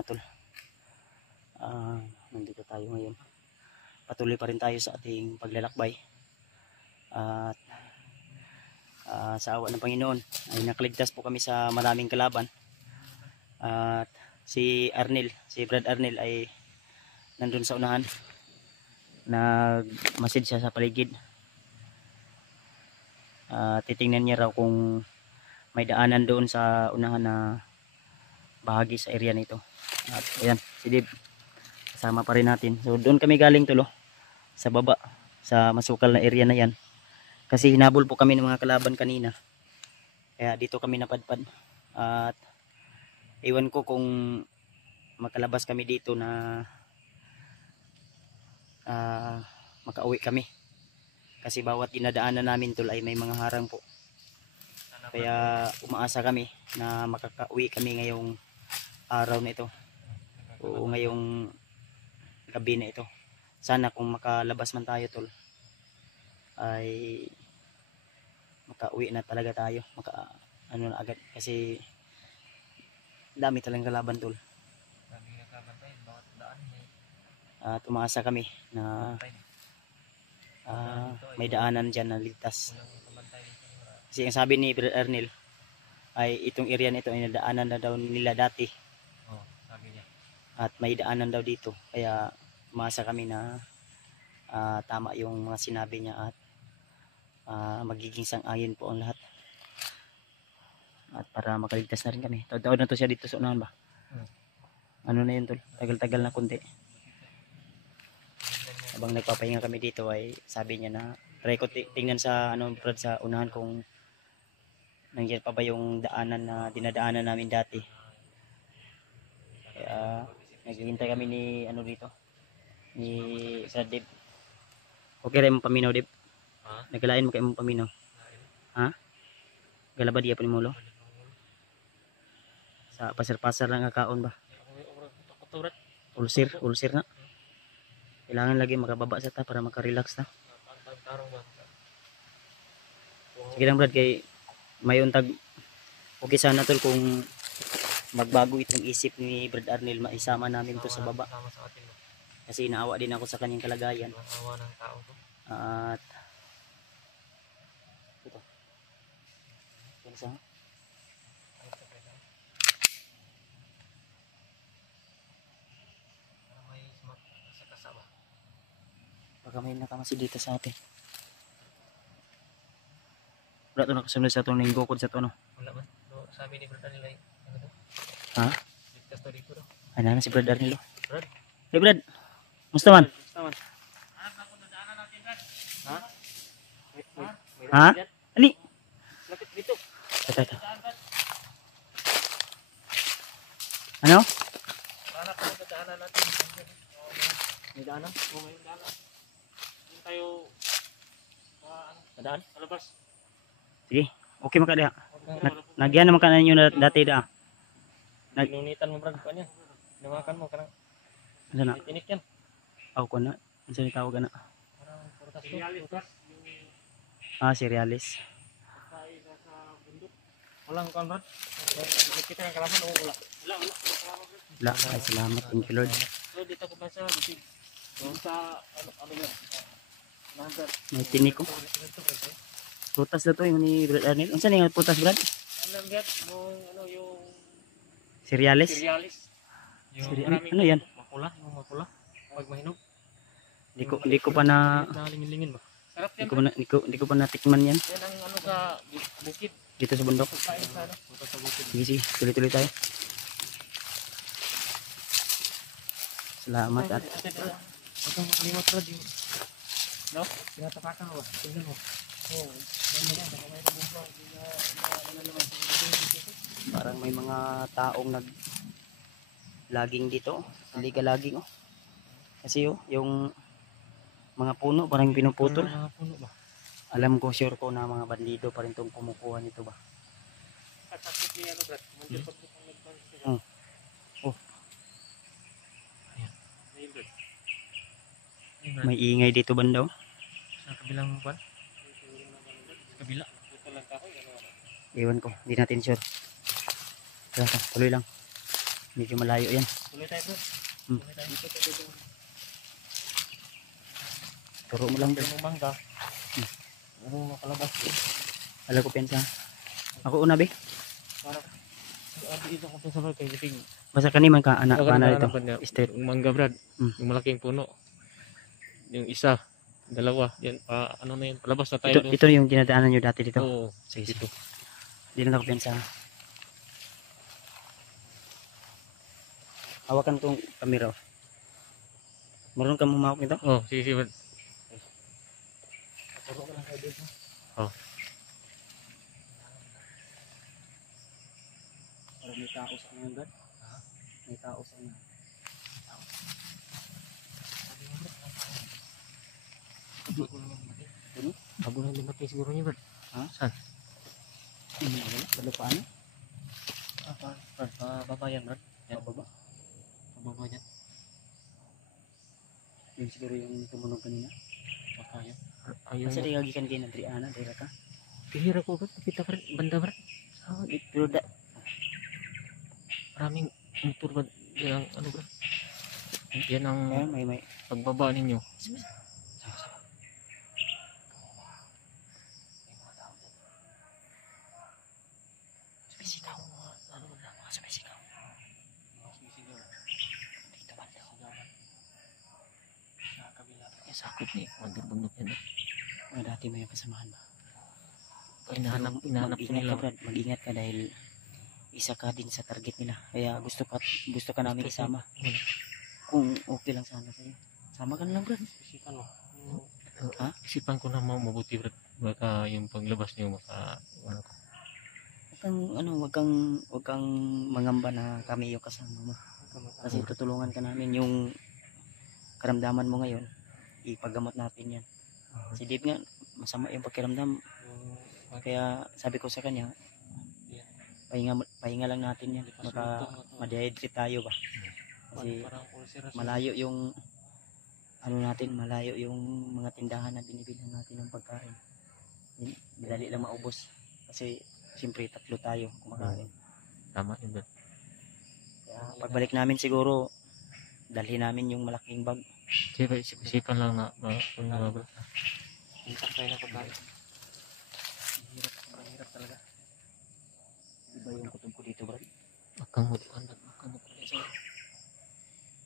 mga tol. Nandito tayo ngayon. Patuloy pa rin tayo sa ating paglalakbay. At sa awa ng Panginoon ay nakaligtas po kami sa maraming kalaban. At si Brad Arnel ay nandun sa unahan. Nagmasid siya sa paligid. Titingnan niya raw kung may daanan doon sa unahan na bahagi sa area nito. At ayan, si Dave kasama pa rin natin. So doon kami galing tulo sa baba sa masukal na area na yan, kasi hinabol po kami ng mga kalaban kanina, kaya dito kami napadpad. At iwan ko kung makalabas kami dito na makauwi kami, kasi bawat dinadaanan namin tol ay may mga harang po. Kaya umaasa kami na makakauwi kami ngayong araw na ito o ngayong gabi na ito. Sana kung makalabas man tayo tol ay makauwi na talaga tayo, ano na agad, kasi dami talagang kalaban tol. At umaasa kami na may daanan dyan na ligtas. Kasi ang sabi ni Brad Arnel ay itong area na ito ay nadaanan na daw nila dati. At may daanan daw dito, kaya umasa kami na tama yung mga sinabi niya at magiging sang-ayon po ang lahat. At para makaligtas na rin kami. Taon-taon na to siya dito sa unahan ba? Ano na yun tol? Tagal-tagal na kunti. Habang nagpapahinga kami dito ay sabi niya na try ko tingnan sa Brad sa unahan kung nandiyan pa ba yung daanan na dinadaanan namin dati. Kaya naghihintay kami ni dito ni Sir Dave. Okay rin mo paminaw Dave? Nagalain mo kayo mong paminaw? Ha? Galaba di pa ni Molo? Sa pasar-pasar lang kakaon ba? Ulsir na. Kailangan lagi makababa sa ta para makarelax na. Sige lang Brad, kay may untag okay sana tol kung magbago itong isip ni Brad Arnel, maisama namin to sa baba. Kasi inaawa din ako sa kanyang kalagayan. At ito. Isa. Baka may nakamasi dito sa atin. Wala ito nakasunod sa itong ninggokod sa ito, no? Wala man. Sabi ni Brad Arnel ay ano to? Ha? Ligtas to dito, no? Ay na si Brad Arnel. Brad? Hey Brad, musta man? Ha? Ha? Ali? Lapit dito. Ito. Ano? Sana kung dadaanan natin. May daanan? Oo, may daanan. Hindi tayo dadaan? Palabas. Sige, okay makadiha. Nagyan naman ka na nyo dati da. Nunitan mo Brad pa niya. Namakan mo karang. Ano na? Tinik yan. Aw ko na. Ano sa tawag na? Parang prutas to. Cerealis. Walang kan Brad. Kita yang kalaman o wala? Wala. Ay salamat. Thank you Lord. So dito ko sa bitig. Sa ano yan? May tinik ko. Prutas na to yung ni Brad Arnel. Ano saan yung prutas Brad? Ano yung Cerealis? cerealis. Ano yan? Makula. Pag mahinog. Hindi ko pa na Lingin-lingin ba? Sarap yan. Hindi ko pa natikman yan. Yan ang ano sa bukid. Dito sa bundok. Kain sa ano? Sa bukid. Sige, tuloy-tuloy tayo. Salamat at Huwag kang makalimot Brad yung no? Tinatapakan mo ba? Tingnan mo. Oo. parang may mga taong laging dito. Hindi ka laging oh. Kasi yung mga puno parang pinuputol. Mga puno ba? Alam ko, sure ko na mga bandido pa rin itong kumukuha nito ba. Kasakit niya ano Brad? Mandir pa itong nagpapit. Oh. Ayan. May ingay dito banda oh. Sa kabilang buwan? Kabila. Ito lang kahoy. Iwan ko, hindi natin sure. Tuloy lang. Medyo malayo yan. Tuloy tayo bro. Hmm. Tuloy tayo dito. Dito. Turo mo lang. Yung mangga. Ano makalabas. Alam ko pensa. Ako una be. Para dito ko sa barkay biting. Basta kani man ka anak pa na ito. State. Yung mangga brad. Hmm. Yung malaking puno. Yung isa, dalawa, yan pa ano na yan. Palabas na tayo doon. Ito yung dinadaanan nyo dati dito. Oo. Sige, sige. Hindi na ako pensa. Hawakan tong camera. Marunong ka humawak nito? Oh, sige, sige. Turo ko lang kayo dito. Oh. Para may tao sa ngayon, God. May tao sa ngayon. Bago na lumaki siguro niya, Brad. Ha? Saan? Balo pa ano? Baba yan, Brad. Yan. Pababa. Baba yan. Yun siguro yung tumunog kanina. Baka yan. Ayun. Kasi di kagikan kayo ng Triana, dira ka. Pihira ko, Brad. Nakita, Brad. Banda, Brad. Pero Maraming motor, Brad. Yan ang, ano, Brad. Yan ang may. pagbaba ninyo. Sumisigaw. Ano na, mga sumisigaw. Dito ba daw? Sa kabila. Sakop ni. Magdabundok yan. Dati may kasamahan ba? Inahanap ko Mag-ingat nila. ka, Brad. Mag-ingat ka dahil isa ka din sa target nila. Kaya gusto ka namin isama. Kung okay lang sana sa'yo. Sama ka na lang, Brad. Isipan mo. Ha? Isipan ko na mabuti, Brad. Baka yung paglabas niyo maka ano ko. Wag kang mangamba na kami yung kasama mo. Kasi tutulungan ka namin yung karamdaman mo ngayon. Ipagamot natin yan. Si Dave nga, masama yung pakiramdam. Kaya sabi ko sa kanya, pahinga lang natin yan. Baka ma-dehydrate tayo ba. Kasi malayo yung malayo yung mga tindahan na binibilhan natin ng pagkain. Madali lang maubos. Kasi siyempre 3 tayo kumakain. Tama yun, Brad. Kaya pagbalik namin siguro dalhin namin yung malaking bag. Siyempre, isipan lang na kung ano, Brad. Intak tayo na pagkain. Mahirap talaga. Iba yung kutob ko dito, Brad. Makang mutuan, Brad. Makang mutuan sa'yo.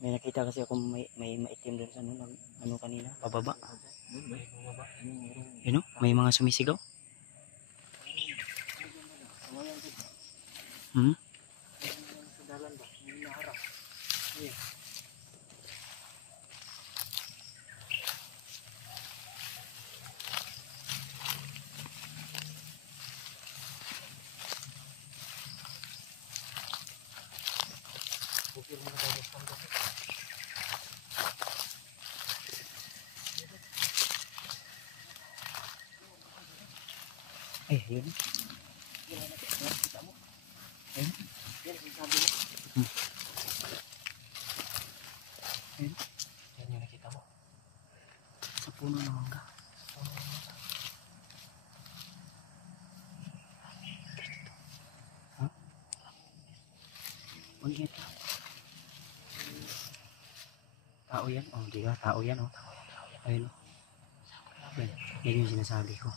May nakita kasi ako may maitim doon sa ano kanina, pababa. May bumaba. Yun o, may mga sumisigaw. Hmm? Ay, yun. Ayun. Ayun. Yan yung nakita mo. Sa puno ng mangga. Ha? Mag-ingat ka. Tao yan? Oh, di ba? Tao yan, oh. Ayun, oh. Yan yung sinasabi ko.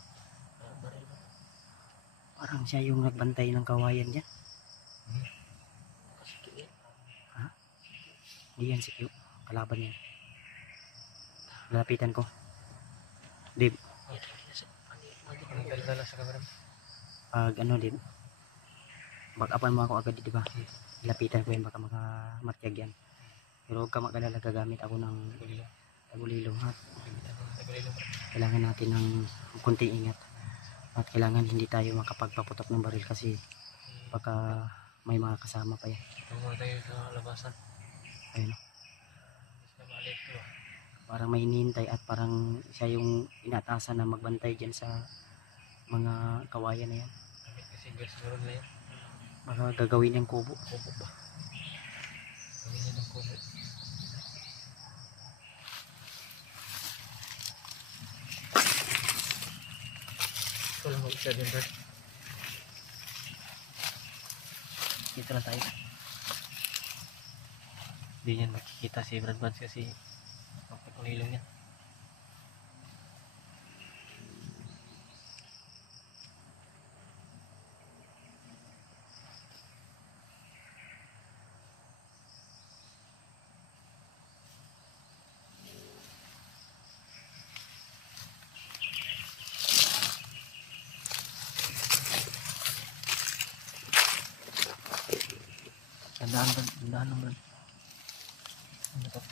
Parang siya yung nagbantay ng kawayan dyan. Ha? Hindi yan si Q. Kalaban yan. Lapitan ko. Dib. Pag ano din. Backupan mo ako agad, di ba? Lapitan ko yan, baka makamatyag yan. Pero huwag ka mag-alala, gagamit ako ng tagulilo. Ha? Kailangan natin ng kunting ingat. At kailangan hindi tayo makapagpaputok ng baril kasi baka may mga kasama pa yan. Ito muna tayo sa labasan. Ayun. Parang may hinihintay at parang siya yung inatasan na magbantay dyan sa mga kawayan na yan. Kasi siguro na yan. Baka gagawin yung kubo. Kubo ba? Gawin niya ng kubo. Ito lang mag-isa din, Brad. Dito lang tayo. Hindi niyan makikita si Brad Vance kasi magpapalilong yan. Tandaan naman. Dapat.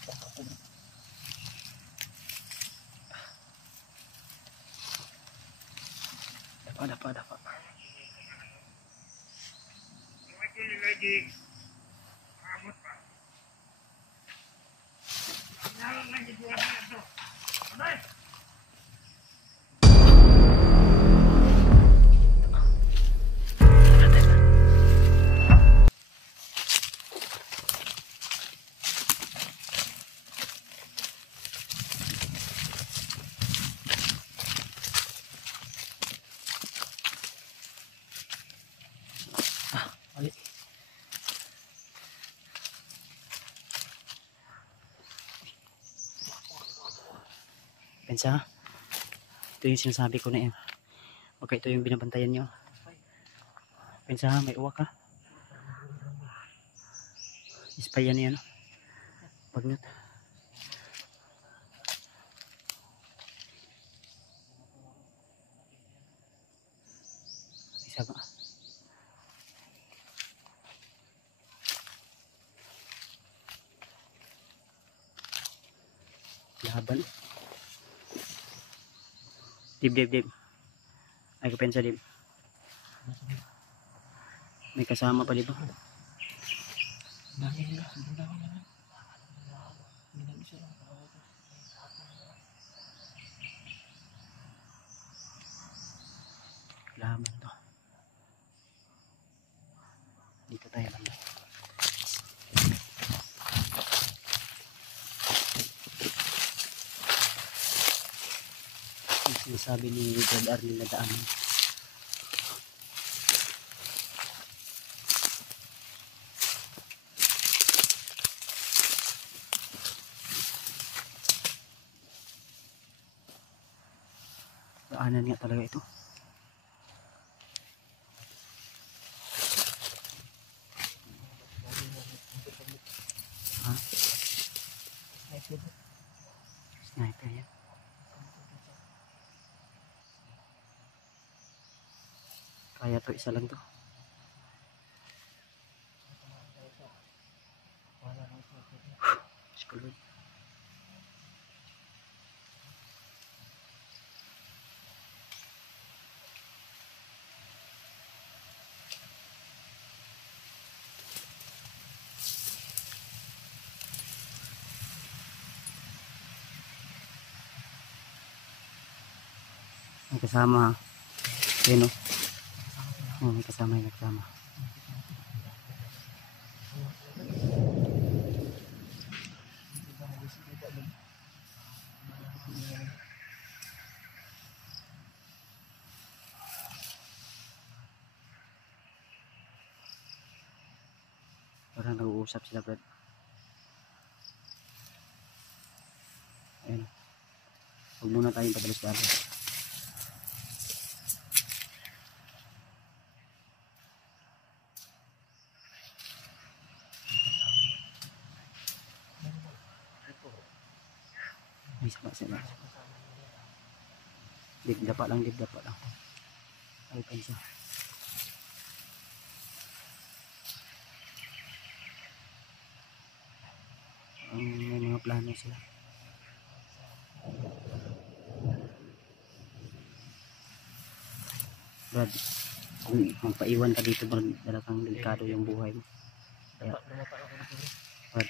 Balik. Pensa, ito yung sinasabi ko na yun. Baka ito yung binabantayan nyo. Pensa, may uwak ha. Ispay yan yan. Bagnot. Isa ba? Laban. Dib. Ay ko pensa dib. May kasama pa dito. Dami nila. Sobrang dami naman. Isa lang. Laban to. Dito tayo banda. Yung sinasabi ni Brad Arnie na daan. Daanan nga talaga ito. Ha? Sniper yan. Kaya to, isa lang to. Skulod. May kasama ha. Yan o. Oh, may kasama yung nagsama. Parang nag-uusap sila, Brad. Ayun. Huwag muna tayong padalos-dalos. May sama. Dip-dapa lang. Ay, pensa. May mga plano sila. Brad, kung magpaiwan ka dito, Brad, talagang delikado yung buhay mo. Kaya, Brad,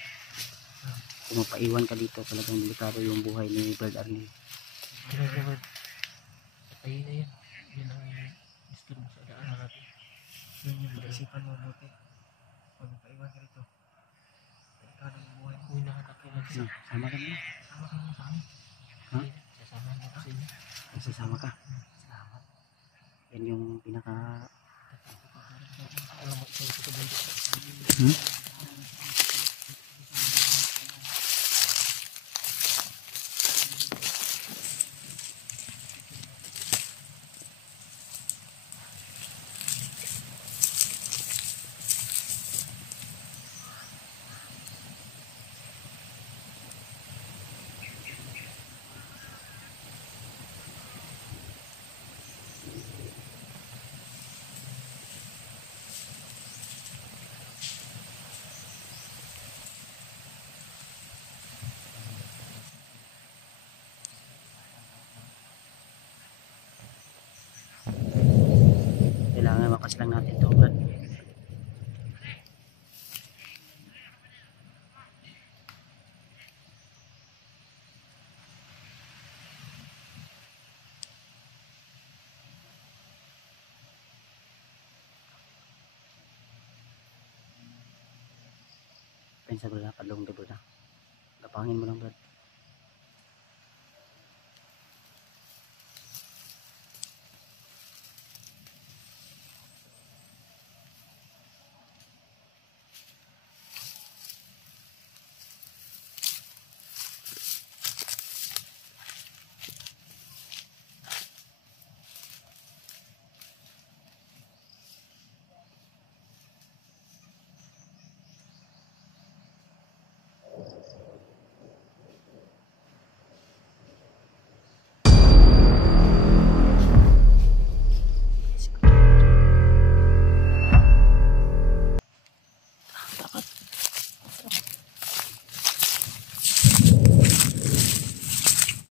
kung magpaiwan ka dito, talagang delikado yung buhay ni Brad Arnie. Ayun na yan. Yan ang disturbo sa daan natin. Yun yung pag-isipan mo buti. Kung magpaiwan ka dito, delikado yung buhay mo. Uy, nakakakilan siya. Sama ka na. Sama ka na sa amin. Ha? Sasama mo sa inyo. Sasama ka. Salamat. Yan yung pinaka... Alam mo, isa ito sa bundok. Iwas lang natin to, Brad. Pensa ko na padlong debol na. Gapangin mo lang, Brad.